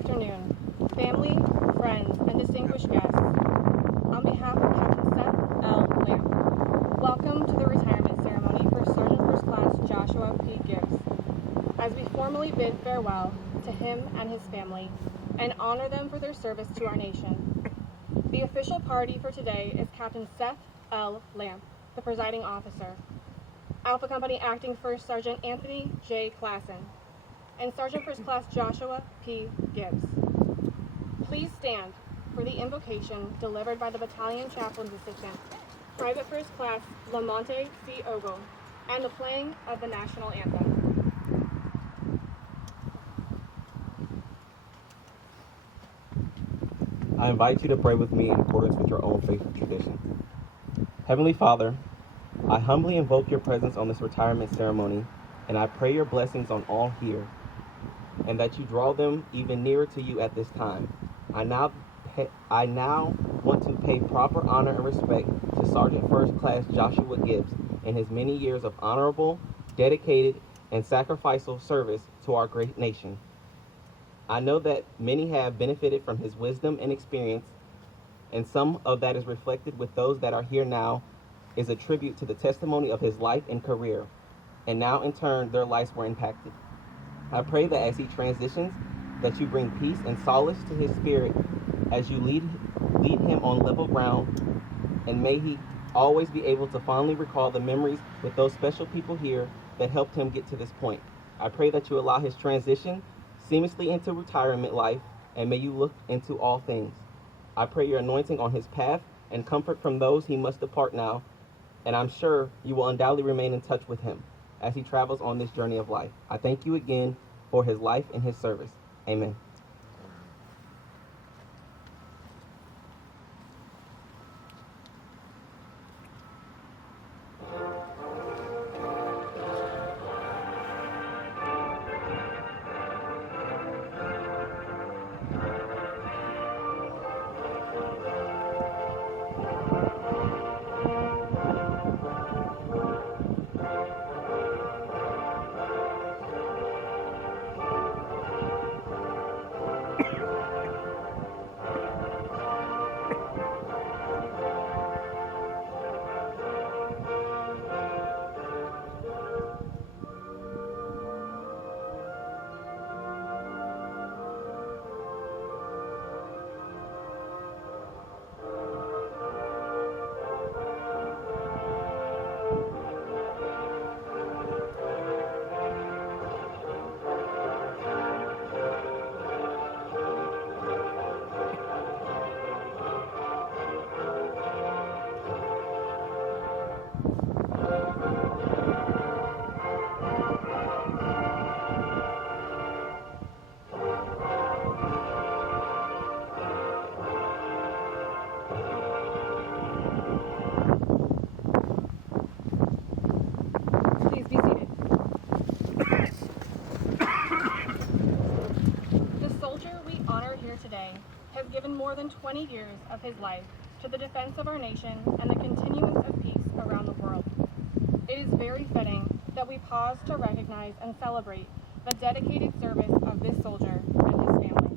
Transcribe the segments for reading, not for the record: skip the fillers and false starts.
afternoon, family, friends, and distinguished guests. On behalf of Captain Seth L. Lamb, welcome to the retirement ceremony for Sergeant First Class Joshua P. Gibbs, as we formally bid farewell to him and his family and honor them for their service to our nation. The official party for today is Captain Seth L. Lamb, the presiding officer, Alpha Company Acting First Sergeant Anthony J. Klassen, and Sergeant First Class Joshua P. Gibbs. Please stand for the invocation delivered by the Battalion Chaplain's Assistant, Private First Class Lamonte C. Ogle, and the playing of the National Anthem. I invite you to pray with me in accordance with your own faithful tradition. Heavenly Father, I humbly invoke your presence on this retirement ceremony, and I pray your blessings on all here, and that you draw them even nearer to you at this time. I now want to pay proper honor and respect to Sergeant First Class Joshua Gibbs in his many years of honorable, dedicated, and sacrificial service to our great nation. I know that many have benefited from his wisdom and experience, and some of that is reflected with those that are here now is a tribute to the testimony of his life and career, and now in turn their lives were impacted. I pray that as he transitions, that you bring peace and solace to his spirit as you lead him on level ground, and may he always be able to fondly recall the memories with those special people here that helped him get to this point. I pray that you allow his transition seamlessly into retirement life, and may you look into all things. I pray your anointing on his path and comfort from those he must depart now, and I'm sure you will undoubtedly remain in touch with him as he travels on this journey of life. I thank you again for his life and his service. Amen. More than 20 years of his life to the defense of our nation and the continuance of peace around the world. It is very fitting that we pause to recognize and celebrate the dedicated service of this soldier and his family.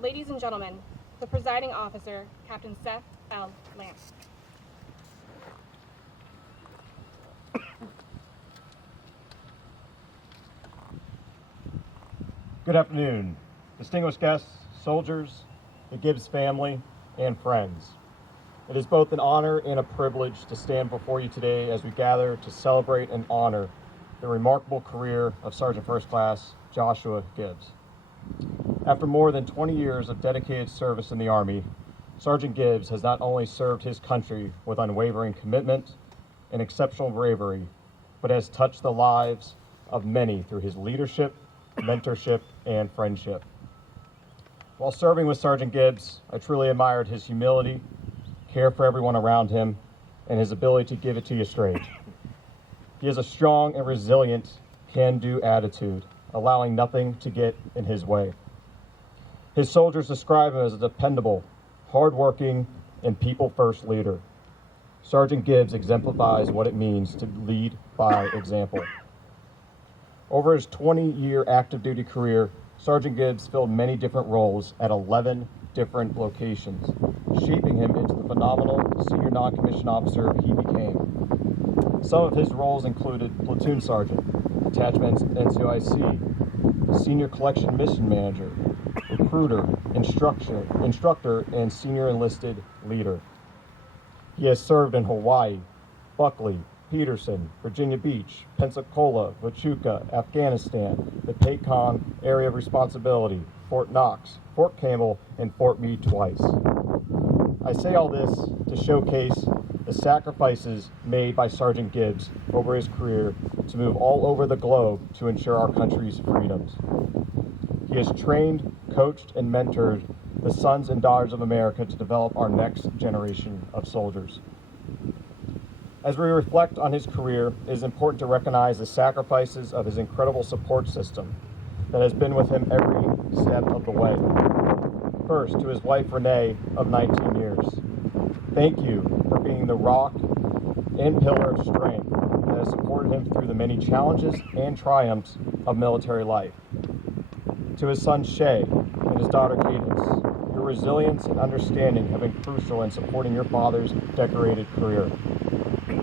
Ladies and gentlemen, the presiding officer, Captain Seth L. Lamb. Good afternoon, distinguished guests, soldiers, the Gibbs family, and friends. It is both an honor and a privilege to stand before you today as we gather to celebrate and honor the remarkable career of Sergeant First Class Joshua Gibbs. After more than 20 years of dedicated service in the Army, Sergeant Gibbs has not only served his country with unwavering commitment and exceptional bravery, but has touched the lives of many through his leadership, mentorship, and friendship. While serving with Sergeant Gibbs, I truly admired his humility, care for everyone around him, and his ability to give it to you straight. He has a strong and resilient can-do attitude, allowing nothing to get in his way. His soldiers describe him as a dependable, hardworking, and people-first leader. Sergeant Gibbs exemplifies what it means to lead by example. Over his 20-year active duty career, Sergeant Gibbs filled many different roles at 11 different locations, shaping him into the phenomenal senior non-commissioned officer he became. Some of his roles included platoon sergeant, attachment NCOIC, senior collection mission manager, recruiter, instructor, and senior enlisted leader. He has served in Hawaii, Buckley, Peterson, Virginia Beach, Pensacola, Huachuca, Afghanistan, the PACON area of responsibility, Fort Knox, Fort Campbell, and Fort Meade twice. I say all this to showcase the sacrifices made by Sergeant Gibbs over his career to move all over the globe to ensure our country's freedoms. He has trained, coached, and mentored the sons and daughters of America to develop our next generation of soldiers. As we reflect on his career, it is important to recognize the sacrifices of his incredible support system that has been with him every step of the way. First, to his wife, Renee, of 19 years. Thank you for being the rock and pillar of strength that has supported him through the many challenges and triumphs of military life. To his son, Shay, and his daughter, Cadence, your resilience and understanding have been crucial in supporting your father's decorated career.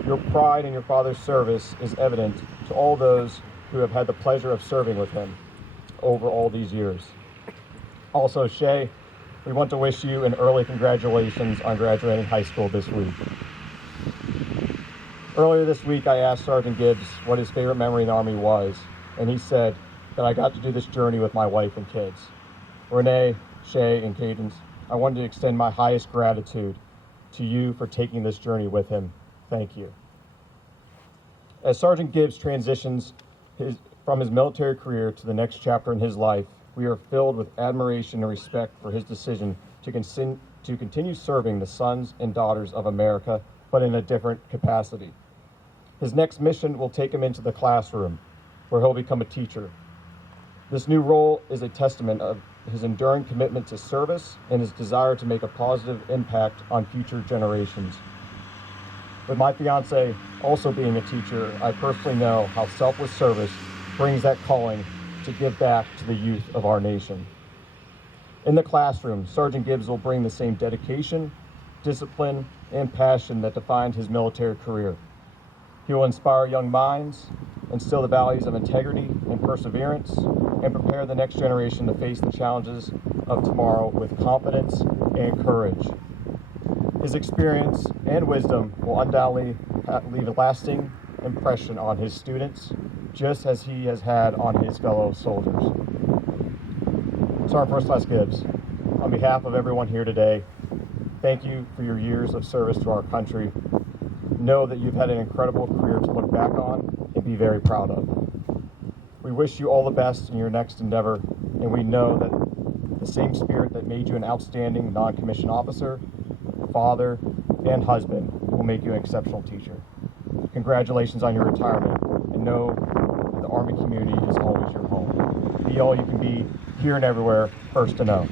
Your pride in your father's service is evident to all those who have had the pleasure of serving with him over all these years. Also, Shay, we want to wish you an early congratulations on graduating high school this week. Earlier this week, I asked Sergeant Gibbs what his favorite memory in the Army was, and he said that I got to do this journey with my wife and kids. Renee, Shay, and Cadence, I wanted to extend my highest gratitude to you for taking this journey with him. Thank you. As Sergeant Gibbs transitions from his military career to the next chapter in his life, we are filled with admiration and respect for his decision to continue serving the sons and daughters of America, but in a different capacity. His next mission will take him into the classroom, where he'll become a teacher. This new role is a testament of his enduring commitment to service and his desire to make a positive impact on future generations. With my fiance also being a teacher, I personally know how selfless service brings that calling to give back to the youth of our nation. In the classroom, Sergeant Gibbs will bring the same dedication, discipline, and passion that defined his military career. He will inspire young minds, instill the values of integrity and perseverance, and prepare the next generation to face the challenges of tomorrow with confidence and courage. His experience and wisdom will undoubtedly leave a lasting impression on his students, just as he has had on his fellow soldiers. Sergeant First Class Gibbs, on behalf of everyone here today, thank you for your years of service to our country. Know that you've had an incredible career to look back on and be very proud of. We wish you all the best in your next endeavor, and we know that the same spirit that made you an outstanding non-commissioned officer, father, and husband will make you an exceptional teacher. Congratulations on your retirement, and know the Army community is always your home. Be all you can be, here and everywhere, first to know.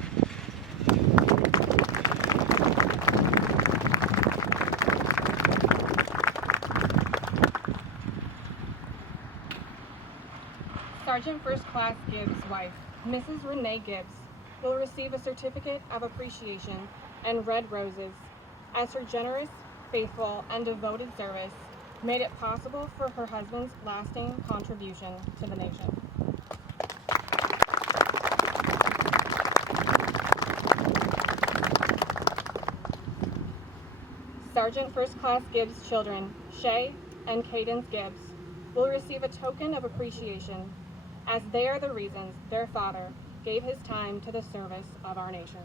Sergeant First Class Gibbs' wife, Mrs. Renee Gibbs, will receive a certificate of appreciation and red roses as her generous, faithful, and devoted service made it possible for her husband's lasting contribution to the nation. Sergeant First Class Gibbs' children, Shay and Cadence Gibbs, will receive a token of appreciation as they are the reasons their father gave his time to the service of our nation.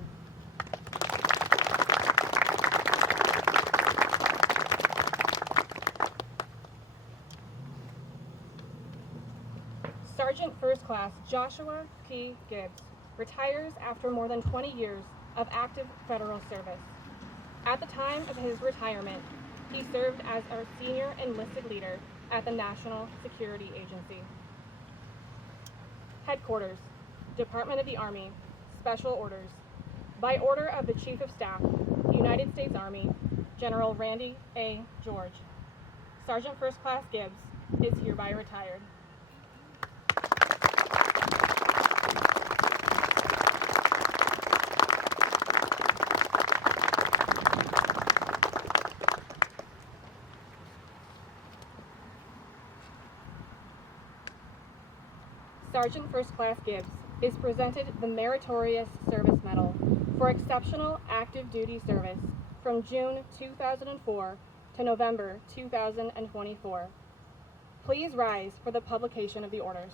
Sergeant First Class Joshua P. Gibbs retires after more than 20 years of active federal service. At the time of his retirement, he served as our senior enlisted leader at the National Security Agency. Headquarters, Department of the Army, Special Orders. By order of the Chief of Staff, United States Army, General Randy A. George. Sergeant First Class Gibbs is hereby retired. Sergeant First Class Gibbs is presented the Meritorious Service Medal for exceptional active duty service from June 2004 to November 2024. Please rise for the publication of the orders.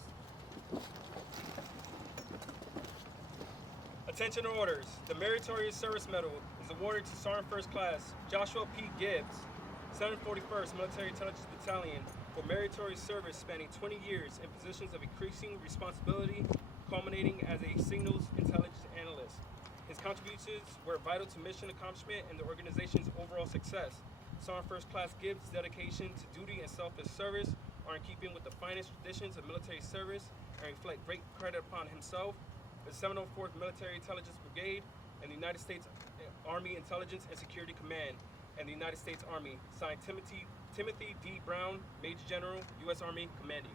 Attention orders. The Meritorious Service Medal is awarded to Sergeant First Class Joshua P. Gibbs, 741st Military Intelligence Battalion, for meritorious service spanning 20 years in positions of increasing responsibility, culminating as a signals intelligence analyst. His contributions were vital to mission accomplishment and the organization's overall success. Sergeant First Class Gibbs' dedication to duty and selfless service are in keeping with the finest traditions of military service and reflect great credit upon himself, the 704th Military Intelligence Brigade, and the United States Army Intelligence and Security Command, and the United States Army. Signed, Timothy D. Brown, Major General, U.S. Army, Commanding.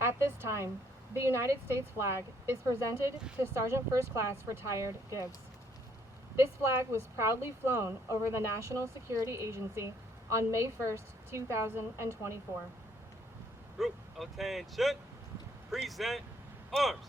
At this time, the United States flag is presented to Sergeant First Class Retired Gibbs. This flag was proudly flown over the National Security Agency on May 1st, 2024. Group, attention. Present arms.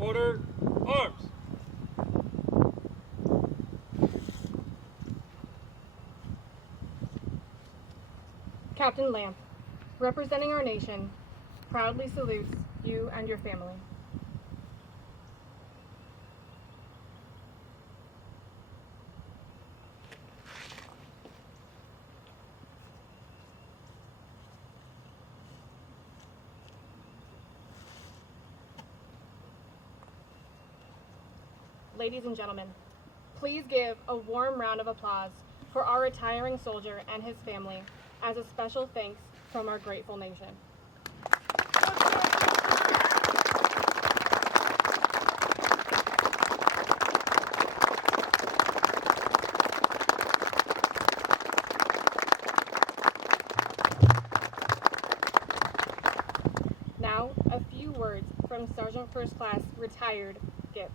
Order, arms. Captain Lamp, representing our nation, proudly salutes you and your family. ladies and gentlemen, please give a warm round of applause for our retiring soldier and his family as a special thanks from our grateful nation. Now, a few words from Sergeant First Class retired Gibbs.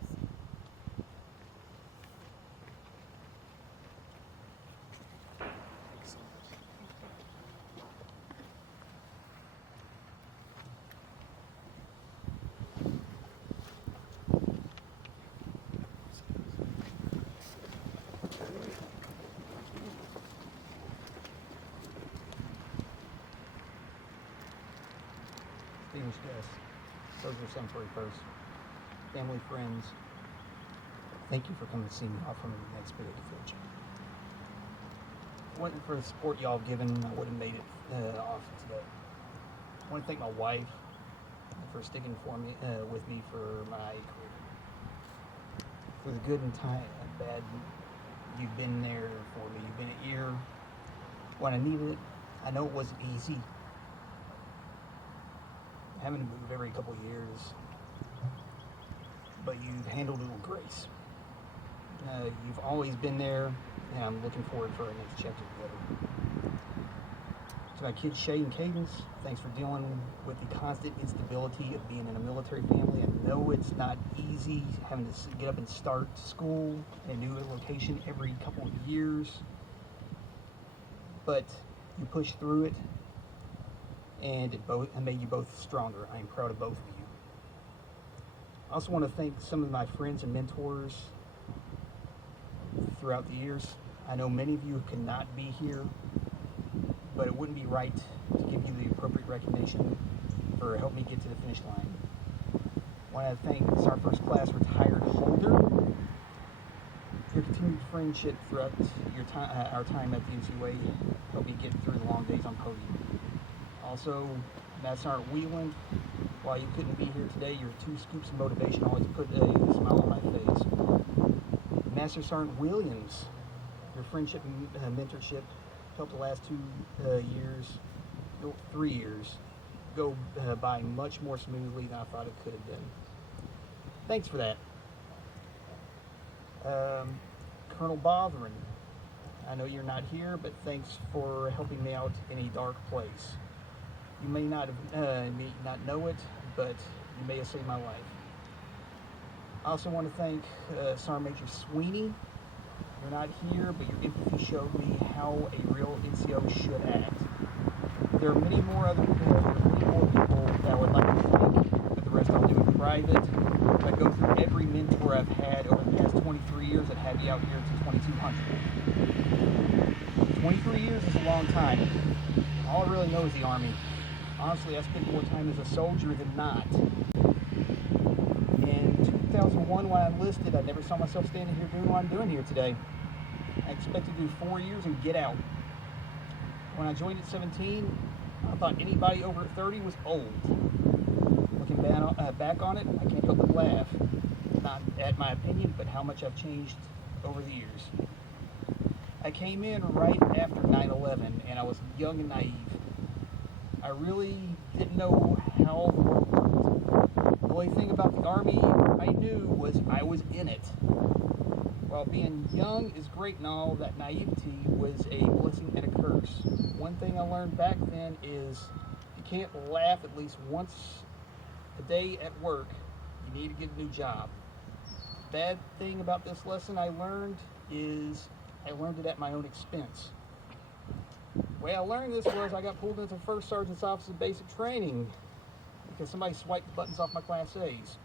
Distinguished guests, Soldier 741st, family, friends, thank you for coming to see me off from an expedited field check. If it wasn't for the support y'all given, I would have made it off today. I want to thank my wife for sticking with me for my career. For the good and bad, you've been there for me. You've been an ear when I needed it. I know it wasn't easy. Having to move every couple of years, but you've handled it with grace. You've always been there, and I'm looking forward for our next chapter together. To my kids, Shay and Cadence, thanks for dealing with the constant instability of being in a military family. I know it's not easy having to get up and start school in a new location every couple of years, but you push through it, and it made you both stronger. I am proud of both of you. I also want to thank some of my friends and mentors throughout the years. I know many of you could not be here, but it wouldn't be right to give you the appropriate recognition for helping me get to the finish line. I want to thank our first class retired holder. Your continued friendship throughout our time at the NCUA helped me get through the long days on podium. Also, Master Sergeant Wheeland, while you couldn't be here today, your 2 scoops of motivation always put a smile on my face. Master Sergeant Williams, your friendship and mentorship helped the last 3 years, go by much more smoothly than I thought it could have been. Thanks for that. Colonel Bothrin, I know you're not here, but thanks for helping me out in a dark place. You may not know it, but you may have saved my life. I also want to thank Sergeant Major Sweeney. You're not here, but your empathy showed me how a real NCO should act. There are many more people that I would like to thank, but the rest I'll do in private. If I go through every mentor I've had over the past 23 years, I'd have you out here to 2,200. 23 years is a long time. All I really know is the Army. Honestly, I spent more time as a soldier than not. In 2001, when I enlisted, I never saw myself standing here doing what I'm doing here today. I expected to do 4 years and get out. When I joined at 17, I thought anybody over 30 was old. Looking back on it, I can't help but laugh. Not at my opinion, but how much I've changed over the years. I came in right after 9/11, and I was young and naive. I really didn't know how the world worked. The only thing about the Army I knew was I was in it. While being young is great and all, that naivety was a blessing and a curse. One thing I learned back then is you can't laugh at least once a day at work. You need to get a new job. Bad thing about this lesson I learned is I learned it at my own expense. The way I learned this was I got pulled into First Sergeant's Office of Basic Training because somebody swiped the buttons off my Class A's.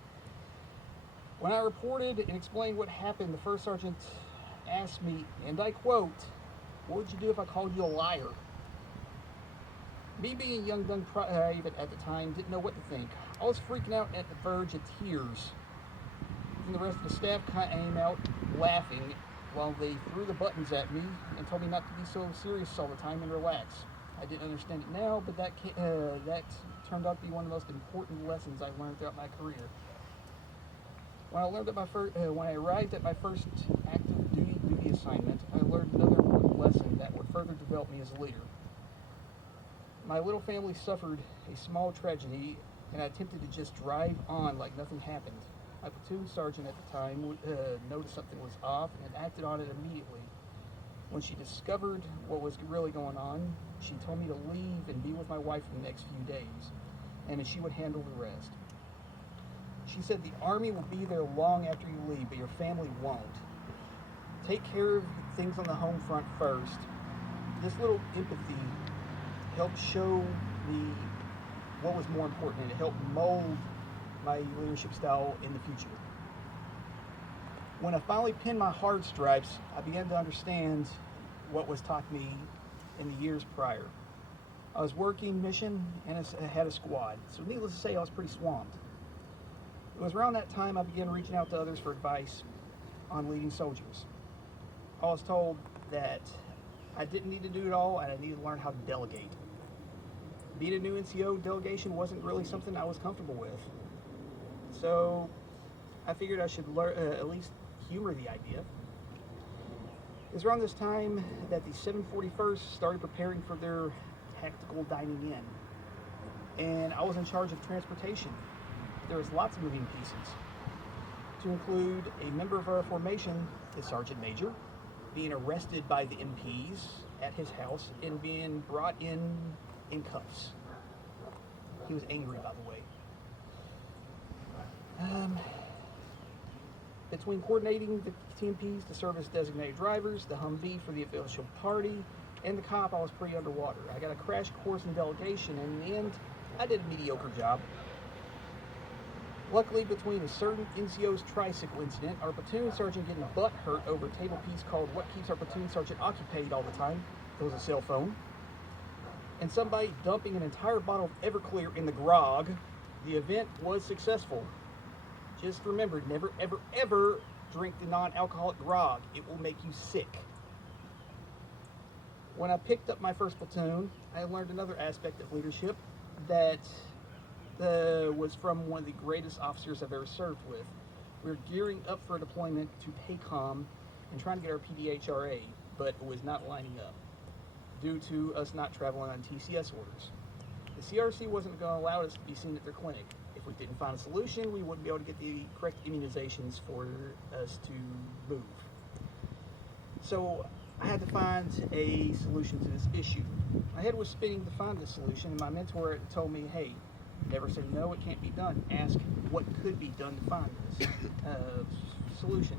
When I reported and explained what happened, the First Sergeant asked me, and I quote, "What would you do if I called you a liar?" Me being a young private at the time didn't know what to think. I was freaking out at the verge of tears. And the rest of the staff came out laughing while they threw the buttons at me and told me not to be so serious all the time and relax. I didn't understand it now, but that turned out to be one of the most important lessons I learned throughout my career. When I arrived at my first active duty assignment, I learned another important lesson that would further develop me as a leader. My little family suffered a small tragedy, and I attempted to just drive on like nothing happened. My platoon sergeant at the time noticed something was off and acted on it immediately. When she discovered what was really going on, she told me to leave and be with my wife for the next few days, and she would handle the rest. She said the Army will be there long after you leave, but your family won't. Take care of things on the home front first. This little empathy helped show me what was more important, and it helped mold my leadership style in the future. When I finally pinned my hard stripes, I began to understand what was taught me in the years prior. I was working mission and I had a squad, so needless to say, I was pretty swamped. It was around that time I began reaching out to others for advice on leading soldiers. I was told that I didn't need to do it all and I needed to learn how to delegate. Being a new NCO, delegation wasn't really something I was comfortable with. So I figured I should at least humor the idea. It was around this time that the 741st started preparing for their tactical dining in. And I was in charge of transportation. There was lots of moving pieces, to include a member of our formation, the Sergeant Major, being arrested by the MPs at his house and being brought in cuffs. He was angry, by the way. Between coordinating the TMPs to serve as designated drivers, the Humvee for the official party, and the cop, I was pretty underwater. I got a crash course in delegation, and in the end, I did a mediocre job. Luckily, between a certain NCO's tricycle incident, our platoon sergeant getting butt hurt over a table piece called What Keeps Our Platoon Sergeant Occupied All the Time, it was a cell phone, and somebody dumping an entire bottle of Everclear in the grog, the event was successful. Just remember, never, ever, ever drink the non-alcoholic grog. It will make you sick. When I picked up my first platoon, I learned another aspect of leadership that was from one of the greatest officers I've ever served with. We were gearing up for a deployment to PACOM and trying to get our PDHRA, but it was not lining up due to us not traveling on TCS orders. The CRC wasn't going to allow us to be seen at their clinic. If we didn't find a solution, we wouldn't be able to get the correct immunizations for us to move. So I had to find a solution to this issue. My head was spinning to find the solution, and my mentor told me, hey, never say no, it can't be done. Ask what could be done to find this solution.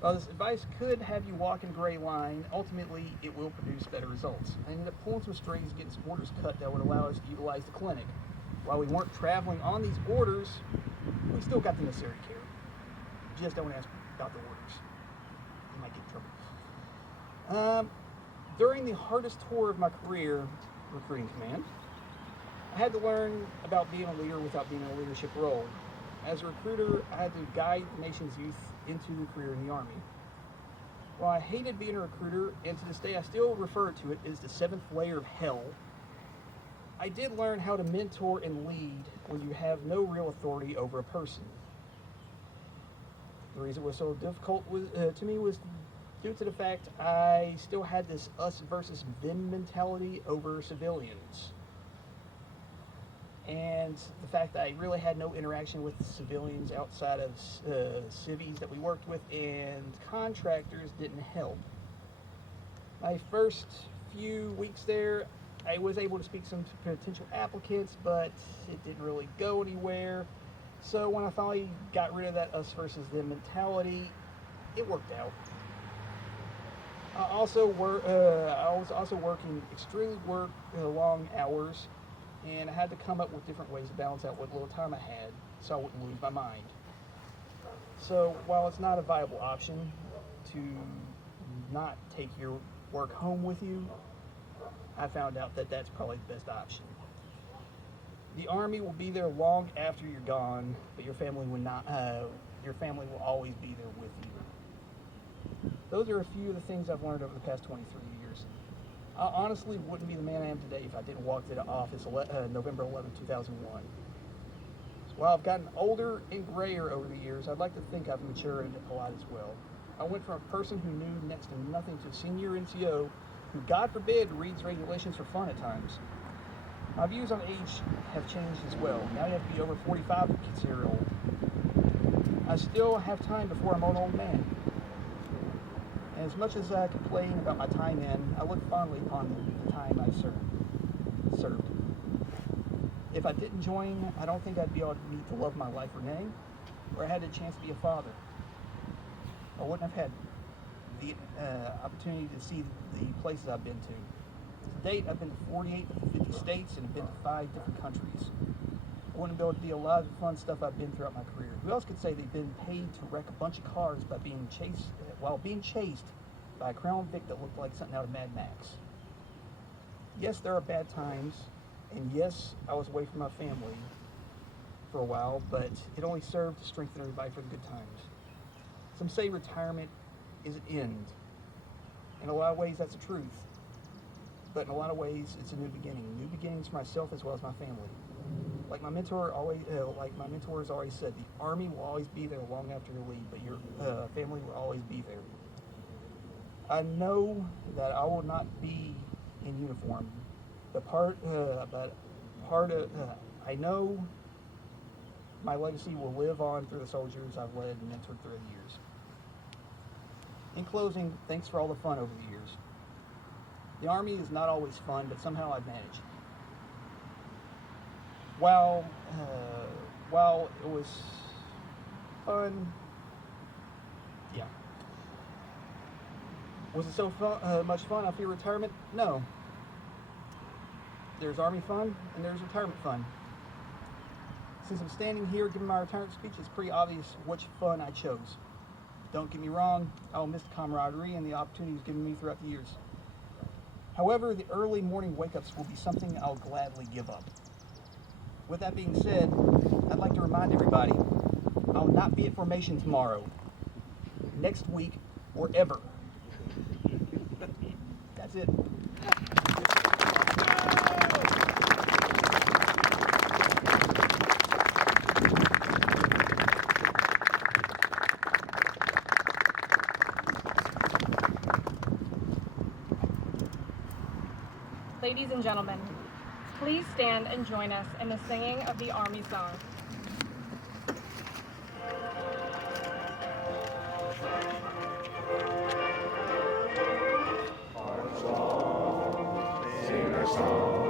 While this advice could have you walk in a gray line, ultimately it will produce better results. I ended up pulling some strings, getting some orders cut that would allow us to utilize the clinic. While we weren't traveling on these orders, we still got the necessary care. Just don't ask about the orders. You might get in trouble. During the hardest tour of my career, recruiting command, I had to learn about being a leader without being in a leadership role. As a recruiter, I had to guide the nation's youth into a career in the Army. While I hated being a recruiter, and to this day I still refer to it as the seventh layer of hell, I did learn how to mentor and lead when you have no real authority over a person. The reason it was so difficult to me was due to the fact I still had this us versus them mentality over civilians. And the fact that I really had no interaction with civilians outside of civvies that we worked with and contractors didn't help. My first few weeks there, I was able to speak to some potential applicants, but it didn't really go anywhere. So when I finally got rid of that us versus them mentality, it worked out. I was also working extremely long hours, and I had to come up with different ways to balance out what little time I had so I wouldn't lose my mind. So while it's not a viable option to not take your work home with you, I found out that that's probably the best option. The Army will be there long after you're gone, but your family will not. Your family will always be there with you. Those are a few of the things I've learned over the past 23 years. I honestly wouldn't be the man I am today if I didn't walk to the office November 11, 2001. While I've gotten older and grayer over the years, I'd like to think I've matured a lot as well. I went from a person who knew next to nothing to a senior NCO who, God forbid, reads regulations for fun at times. My views on age have changed as well. Now you have to be over 45 to be considered old. I still have time before I'm an old man. And as much as I complain about my time in, I look fondly upon the time I've served. If I didn't join, I don't think I'd be able to meet the love of my life, Renee, or I had a chance to be a father. I wouldn't have had the opportunity to see the places I've been to. To date, I've been to 48 of the 50 states and have been to 5 different countries. I wouldn't be able to do a lot of the fun stuff I've been throughout my career. Who else could say they've been paid to wreck a bunch of cars while being chased by a Crown Vic that looked like something out of Mad Max? Yes, there are bad times, and yes, I was away from my family for a while, but it only served to strengthen everybody for the good times. Some say retirement is an end. In a lot of ways, that's the truth. But in a lot of ways, it's a new beginning. New beginnings for myself as well as my family. Like my mentor has always said, the Army will always be there long after you leave, but your family will always be there. I know that I will not be in uniform, I know my legacy will live on through the soldiers I've led and mentored through the years. In closing, thanks for all the fun over the years. The Army is not always fun, but somehow I've managed. While it was fun, yeah. Was it so much fun I fear retirement? No. There's Army fun and there's retirement fun. Since I'm standing here giving my retirement speech, it's pretty obvious which fun I chose. Don't get me wrong, I will miss the camaraderie and the opportunities given me throughout the years. However, the early morning wake-ups will be something I'll gladly give up. With that being said, I'd like to remind everybody, I'll not be at formation tomorrow, next week, or ever. That's it. Ladies and gentlemen, please stand and join us in the singing of the Army song. March on, sing our song.